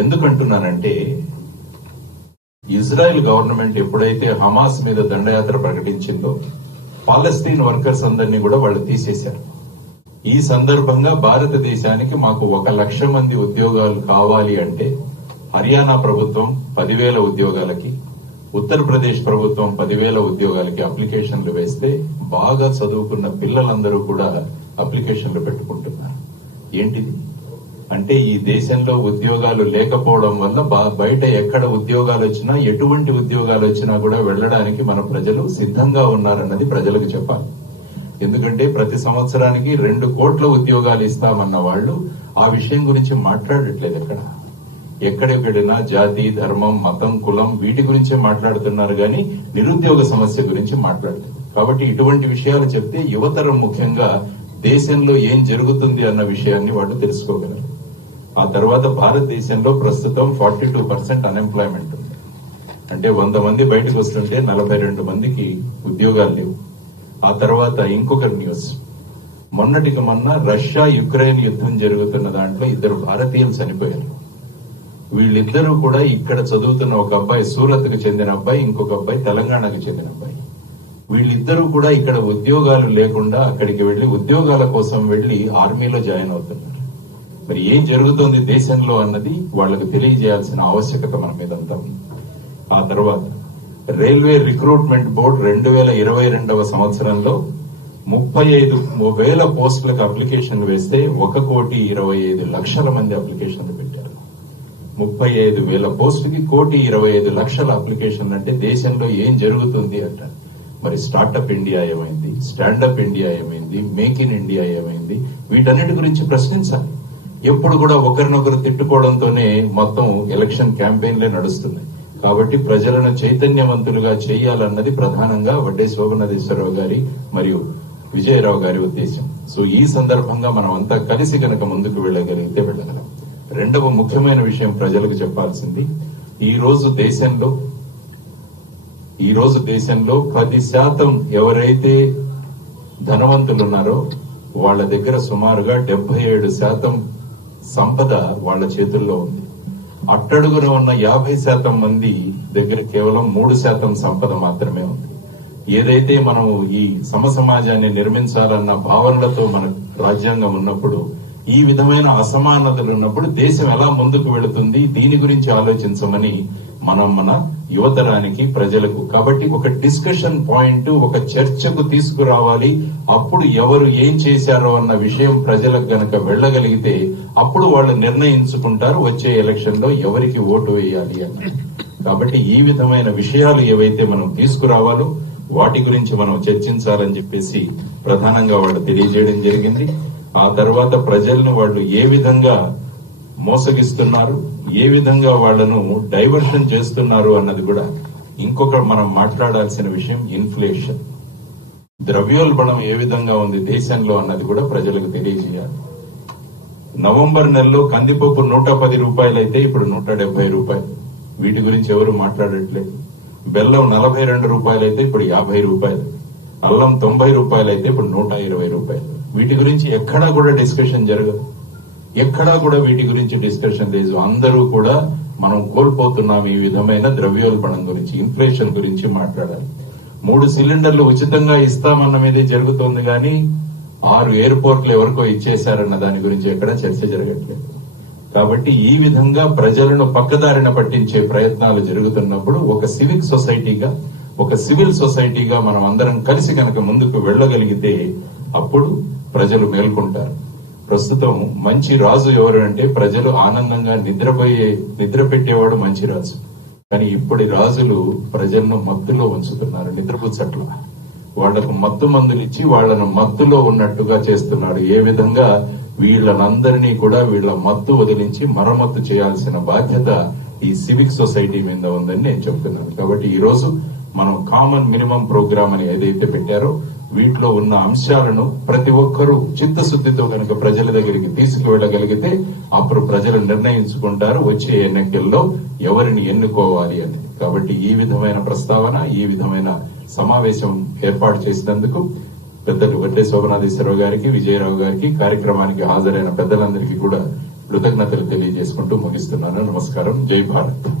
ఎందుకంటున్నానంటే Israel government ఎప్పుడైతే Hamas మీద దండయాత్ర ప్రకటించిందో పాలస్తీన్ వర్కర్స్ అందరినీ కూడా వాళ్ళు తీసేశారు. ఈ సందర్భంగా భారతదేశానికి మాకు 1,00,000 మంది ఉద్యోగాలు కావాలి అంటే హర్యానా ప్రభుత్వం 10,000 ఉద్యోగాలకి, ఉత్తరప్రదేశ్ ప్రభుత్వం 10,000 ఉద్యోగాలకి అప్లికేషన్లు వేస్తే బాగా చదువుకున్న పిల్లలందరూ కూడా అప్లికేషన్లు పెట్టుకుంటున్నారు. ఏంటిది అంటే ఈ దేశంలో ఉద్యోగాలు లేకపోవడం వల్ల బయట ఎక్కడ ఉద్యోగాలు వచ్చినా, ఎటువంటి ఉద్యోగాలు వచ్చినా కూడా వెళ్లడానికి మన ప్రజలు సిద్ధంగా ఉన్నారన్నది ప్రజలకు చెప్పాలి. ఎందుకంటే ప్రతి సంవత్సరానికి 2 కోట్ల ఉద్యోగాలు ఇస్తామన్న వాళ్ళు ఆ విషయం గురించి మాట్లాడట్లేదు. ఎక్కడెక్కడినా జాతి, ధర్మం, మతం, కులం వీటి గురించే మాట్లాడుతున్నారు గాని నిరుద్యోగ సమస్య గురించి మాట్లాడలేదు. కాబట్టి ఇటువంటి విషయాలు చెప్తే యువతరం ముఖ్యంగా దేశంలో ఏం జరుగుతుంది అన్న విషయాన్ని వాళ్ళు తెలుసుకోగలరు. ఆ తర్వాత భారతదేశంలో ప్రస్తుతం 42% అన్ఎంప్లాయ్మెంట్ ఉంది. అంటే 100 మంది బయటకు వస్తుంటే 42 మందికి ఉద్యోగాలు లేవు. ఆ తర్వాత ఇంకొక న్యూస్, మొన్నటికి మొన్న రష్యా యుక్రెయిన్ యుద్ధం జరుగుతున్న దాంట్లో 2 భారతీయులు చనిపోయారు. వీళ్ళిద్దరూ కూడా ఇక్కడ చదువుతున్న ఒక అబ్బాయి సూరత్ కు చెందిన అబ్బాయి, ఇంకొక అబ్బాయి తెలంగాణకు చెందిన అబ్బాయి. వీళ్ళిద్దరూ కూడా ఇక్కడ ఉద్యోగాలు లేకుండా అక్కడికి వెళ్లి ఉద్యోగాల కోసం వెళ్లి ఆర్మీలో జాయిన్ అవుతున్నారు. మరి ఏం జరుగుతోంది దేశంలో అన్నది వాళ్లకు తెలియజేయాల్సిన ఆవశ్యకత మన మీద అంతా ఉంది. ఆ తర్వాత రైల్వే రిక్రూట్మెంట్ బోర్డు 2022వ సంవత్సరంలో 35,000 పోస్టులకు అప్లికేషన్లు వేస్తే 1,25,00,000 మంది అప్లికేషన్లు పెట్టారు. 35,000 పోస్టుకి 1,25,00,000 అప్లికేషన్లు అంటే దేశంలో ఏం జరుగుతుంది అంటారు. మరి స్టార్టప్ ఇండియా ఏమైంది, స్టాండప్ ఇండియా ఏమైంది, మేక్ ఇన్ ఇండియా ఏమైంది, వీటన్నిటి గురించి ప్రశ్నించాలి. ఎప్పుడు కూడా ఒకరినొకరు తిట్టుకోవడంతోనే మొత్తం ఎలక్షన్ క్యాంపెయిన్లే నడుస్తున్నాయి. కాబట్టి ప్రజలను చైతన్యవంతులుగా చేయాలన్నది ప్రధానంగా వడ్డే శోభనాధేశ్వరరావు గారి మరియు విజయరావు గారి ఉద్దేశం. సో ఈ సందర్భంగా మనం అంతా కలిసి కనుక ముందుకు వెళ్ళగలిగితే వెళ్ళగలం. రెండవ ముఖ్యమైన విషయం ప్రజలకు చెప్పాల్సింది, ఈ రోజు దేశంలో 10% ఎవరైతే ధనవంతులు ఉన్నారో వాళ్ళ దగ్గర సుమారుగా 77% సంపద వాళ్ళ చేతుల్లో ఉంది. అట్టడుగున ఉన్న 50% మంది దగ్గర కేవలం 3% సంపద మాత్రమే ఉంది. ఏదైతే మనం ఈ సమసమాజాన్ని నిర్మించాలన్న భావనలతో మన రాజ్యాంగం ఉన్నప్పుడు, ఈ విధమైన అసమానతలు ఉన్నప్పుడు దేశం ఎలా ముందుకు వెళుతుంది, దీని గురించి ఆలోచించమని మనం మన యువతరానికి, ప్రజలకు కాబట్టి ఒక డిస్కషన్ పాయింట్, ఒక చర్చకు తీసుకురావాలి. అప్పుడు ఎవరు ఏం చేశారో అన్న విషయం ప్రజలకు గనక వెళ్లగలిగితే అప్పుడు వాళ్ళు నిర్ణయించుకుంటారు వచ్చే ఎలక్షన్ లో ఎవరికి ఓటు వేయాలి అని. కాబట్టి ఈ విధమైన విషయాలు ఏవైతే మనం తీసుకురావాలో వాటి గురించి మనం చర్చించాలని చెప్పేసి ప్రధానంగా వాళ్ళు తెలియజేయడం జరిగింది. ఆ తర్వాత ప్రజలను వాళ్ళు ఏ విధంగా మోసగిస్తున్నారు, ఏ విధంగా వాళ్లను డైవర్షన్ చేస్తున్నారు అన్నది కూడా ఇంకొక మనం మాట్లాడాల్సిన విషయం. ఇన్ఫ్లేషన్, ద్రవ్యోల్బణం ఏ విధంగా ఉంది దేశంలో అన్నది కూడా ప్రజలకు తెలియజేయాలి. నవంబర్ నెలలో కందిపప్పు 110 రూపాయలు అయితే ఇప్పుడు 170 రూపాయలు. వీటి గురించి ఎవరు మాట్లాడట్లేదు. బెల్లం 42 రూపాయలు అయితే ఇప్పుడు 50 రూపాయలు. అల్లం 90 రూపాయలు అయితే ఇప్పుడు 120 రూపాయలు. వీటి గురించి ఎక్కడా కూడా డిస్కషన్ జరగదు. ఎక్కడా కూడా వీటి గురించి డిస్కషన్ లేదు. అందరూ కూడా మనం కోల్పోతున్నాం ఈ విధమైన ద్రవ్యోల్బణం గురించి, ఇన్ఫ్లేషన్ గురించి మాట్లాడాలి. 3 సిలిండర్లు ఉచితంగా ఇస్తామన్న మీదే జరుగుతోంది కానీ 6 ఎయిర్పోర్ట్లు ఎవరికో ఇచ్చేశారన్న దాని గురించి ఎక్కడా చర్చ జరగట్లేదు. కాబట్టి ఈ విధంగా ప్రజలను పక్కదారిన పట్టించే ప్రయత్నాలు జరుగుతున్నప్పుడు ఒక సివిల్ సొసైటీగా మనం అందరం కలిసి కనుక ముందుకు వెళ్లగలిగితే అప్పుడు ప్రజలు మేల్కొంటారు. ప్రస్తుతం మంచి రాజు ఎవరు అంటే ప్రజలు ఆనందంగా నిద్ర పెట్టేవాడు మంచి రాజు. కానీ ఇప్పటి రాజులు ప్రజలను మత్తులో ఉంచుతున్నారు, నిద్రపుచ్చట్ల. వాళ్లకు మత్తు మందులు ఇచ్చి వాళ్లను మత్తులో ఉన్నట్టుగా చేస్తున్నాడు. ఏ విధంగా వీళ్ళనందరినీ కూడా వీళ్ల మత్తు వదిలించి మరమ్మత్తు చేయాల్సిన బాధ్యత ఈ సివిక్ సొసైటీ మీద ఉందని నేను చెప్తున్నాను. కాబట్టి ఈ రోజు మనం కామన్ మినిమం ప్రోగ్రామ్ అని ఏదైతే పెట్టారో వీటిలో ఉన్న అంశాలను ప్రతి ఒక్కరూ చిత్తశుద్దితో కనుక ప్రజల దగ్గరికి తీసుకువెళ్లగలిగితే అప్పుడు ప్రజలు నిర్ణయించుకుంటారు వచ్చే ఎన్నికల్లో ఎవరిని ఎన్నుకోవాలి అని. కాబట్టి ఈ విధమైన ప్రస్తావన, ఈ విధమైన సమావేశం ఏర్పాటు చేసినందుకు పెద్దలు వడ్డే శోభనాధేశ్వరరావు గారికి, విజయరావు గారికి, కార్యక్రమానికి హాజరైన పెద్దలందరికీ కూడా కృతజ్ఞతలు తెలియజేసుకుంటూ ముగిస్తున్నాను. నమస్కారం. జై భారత్.